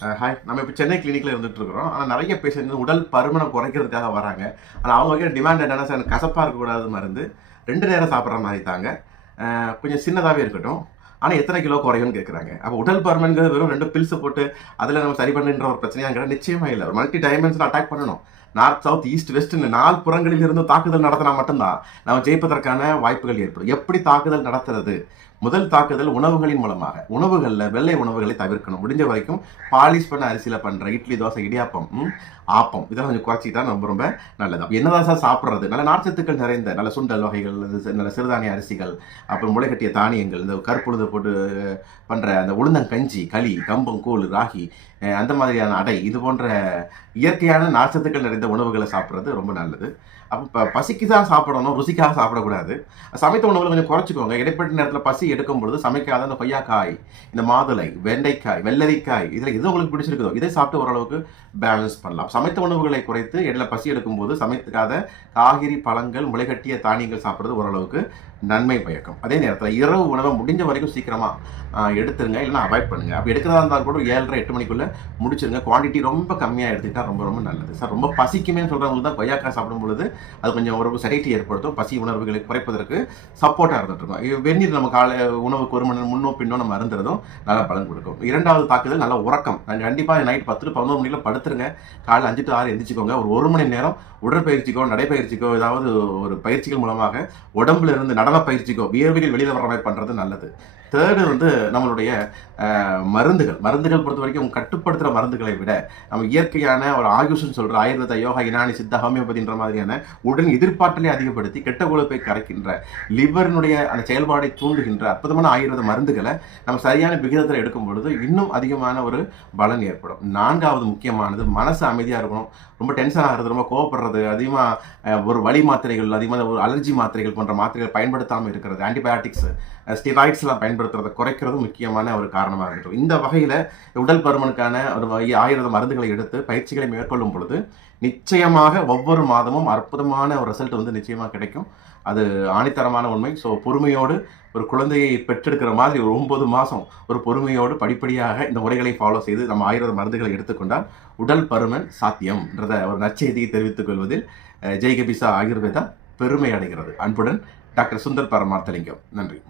Hi. நம்ம இப்போ சென்னை கிளினிக்கில் இருந்துட்டு இருக்கிறோம். ஆனால் நிறைய பேஷண்ட் உடல் பருமனை குறைக்கிறதுக்காக வராங்க. ஆனால் அவங்க வைக்கிற டிமாண்ட் என்னென்னா, சார் எனக்கு கசப்பாக இருக்கக்கூடாது மருந்து 2 நேரம் சாப்பிட்ற மாதிரி தாங்க, கொஞ்சம் சின்னதாகவே இருக்கட்டும், ஆனால் எத்தனை கிலோ குறையும்னு கேட்குறாங்க. அப்போ உடல் பருமன்கிறது வெறும் 2 பில்ஸை போட்டு அதில் நம்ம சரி பண்ணுன்ற ஒரு பிரச்சனையாங்கிற நிச்சயமாக இல்லை. ஒரு மல்டி டைமென்ஷன் அட்டாக் பண்ணணும். நார்த், சவுத், ஈஸ்ட், வெஸ்ட்னு 4 புறங்களில் இருந்து தாக்குதல் நடத்தினா மட்டும்தான் நம்ம ஜெயிப்பதற்கான வாய்ப்புகள் ஏற்படும். எப்படி தாக்குதல் நடத்துறது? முதல் தாக்குதல் உணவுகளின் மூலமாக. உணவுகளில் வெள்ளை உணவுகளை தவிர்க்கணும். முடிஞ்ச வரைக்கும் பாலிஷ் பண்ண அரிசியில் பண்ணுற இட்லி, தோசை, இடியாப்பம், ஆப்பம் இதெல்லாம் கொஞ்சம் குறைச்சிக்கிட்டா ரொம்ப ரொம்ப நல்லது. அப்போ என்னதான் சார் சாப்பிட்றது? நல்ல நார்ச்சத்துக்கள் நிறைந்த நல்ல சுண்டல் வகைகள், நல்ல சிறுதானிய அரிசிகள், அப்புறம் முளைகட்டிய தானியங்கள், இந்த கருப்புழுதை போட்டு பண்ணுற அந்த உளுந்தங்கஞ்சி, களி, கம்பம், கூழ், ராகி, அந்த மாதிரியான அடை, இது போன்ற இயற்கையான நார்ச்சத்துக்கள் நிறைந்த உணவுகளை சாப்பிட்றது ரொம்ப நல்லது. அப்போ இப்போ பசிக்கு தான் சாப்பிடணும், ருசிக்காக சாப்பிடக்கூடாது. சமைத்த உணவுகளை கொஞ்சம் குறைச்சிக்கோங்க. இடைப்பட்ட நேரத்தில் பசி எடுக்கும் பொழுது சமைக்காத அந்த கொய்யாக்காய், இந்த மாதுளை, வெண்டைக்காய், வெள்ளரிக்காய், இதில் எது உங்களுக்கு பிடிச்சிருக்குதோ இதை சாப்பிட்டு ஓரளவுக்கு பேலன்ஸ் பண்ணலாம். சமைத்த உணவுகளை குறைத்து இடையில பசி எடுக்கும்போது சமைக்காத காய்கறி, பழங்கள், முளைகட்டிய தானியங்கள் சாப்பிட்றது ஓரளவுக்கு நன்மை பயக்கும். அதே நேரத்தில் இரவு உணவை முடிஞ்ச வரைக்கும் சீக்கிரமாக எடுத்துருங்க, இல்லைன்னா அவாய்ட் பண்ணுங்கள். அப்படி எடுக்கிறதா இருந்தால் கூட 7:30 8 மணிக்குள்ளே முடிச்சிருங்க. குவான்டிட்டி ரொம்ப கம்மியாக எடுத்துக்கிட்டால் ரொம்ப ரொம்ப நல்லது. சார் ரொம்ப பசிக்குமே சொல்கிறவங்களுக்கு தான் கொய்யாக்காய் சாப்பிடும் பொழுது அது கொஞ்சம் ஒரு செரைட்டி ஏற்படுத்தும். பசி உணர்வுகளை குறைப்பதற்கு சப்போர்ட்டாக இருந்துட்டு இருக்கும். வெந்நீர் நம்ம காலை உணவுக்கு 1 மணி நேரம் முன்னோ பின்னோ நம்ம அருந்துறதும் நல்லா பலன் கொடுக்கும். 2வது தாக்குதல் நல்ல உறக்கம். கண்டிப்பாக நைட் 10 11 மணிக்குள்ள படுத்துருங்க. காலை 5 to 6 எந்திரிச்சிக்கோங்க. ஒரு 1 மணி நேரம் உடற்பயிற்சிக்கோ, நடைப்பயிற்சிக்கோ, ஏதாவது ஒரு பயிற்சிகள் மூலமாக உடம்புல இருந்து நடன பயிற்சிக்கோ, வியர்வைகள் வெளியில் வர மாதிரி பண்ணுறது நல்லது. 3rd நம்மளுடைய மருந்துகள் பொறுத்த வரைக்கும் கட்டுப்படுத்துகிற மருந்துகளை விட நம்ம இயற்கையான ஒரு ஆயுஷ்னு சொல்கிற ஆயுர்வேத, யோகா, யுனானி, சித்தா, ஹோமியோபதின்ற மாதிரியான உடல் எதிர்ப்பாற்றலை அதிகப்படுத்தி கெட்ட கொழுப்பை கரைக்கின்ற, லிவரினுடைய அந்த செயல்பாடை தூண்டுகின்ற அற்புதமான ஆயுர்வேத மருந்துகளை நம்ம சரியான விகிதத்தில் எடுக்கும் பொழுது இன்னும் அதிகமான ஒரு பலன் ஏற்படும். 4வது முக்கியமானது மனசு அமைதியாக இருக்கணும். ரொம்ப டென்ஷன் ஆகிறது, ரொம்ப கோவப்படுறது, அதிகமாக ஒரு வலி மாத்திரைகள், அதிகமாக ஒரு அலர்ஜி மாத்திரைகள் போன்ற மாத்திரைகள் பயன்படுத்தாமல் இருக்கிறது, ஆன்டிபயோட்டிக்ஸ், ஸ்டெராய்ட்ஸ்லாம் பயன்படுத்துறதை குறைக்கிறது முக்கியமான ஒரு காரணமாக இருக்கட்டும். இந்த வகையில் உடல் பருமனுக்கான ஒரு ஆயுர்வேத மருந்துகளை எடுத்து பயிற்சிகளை மேற்கொள்ளும் பொழுது நிச்சயமாக ஒவ்வொரு மாதமும் அற்புதமான ஒரு ரிசல்ட் நிச்சயமாக கிடைக்கும். அது ஆணித்தரமான உண்மை. ஸோ பொறுமையோடு ஒரு குழந்தையை பெற்றெடுக்கிற மாதிரி ஒரு 9 மாதம் ஒரு பொறுமையோடு படிப்படியாக இந்த முறைகளை ஃபாலோ செய்து நம்ம ஆயுர்வேத மருந்துகளை எடுத்துக்கொண்டால் உடல் பருமன் சாத்தியம்ன்றத ஒரு நற்செய்தியை தெரிவித்துக் கொள்வதில் ஜெய்கபிசா ஆயுர்வேதா பெருமை அடைகிறது. அன்புடன் டாக்டர் சுந்தர் பரமார்த்தலிங்கம். நன்றி.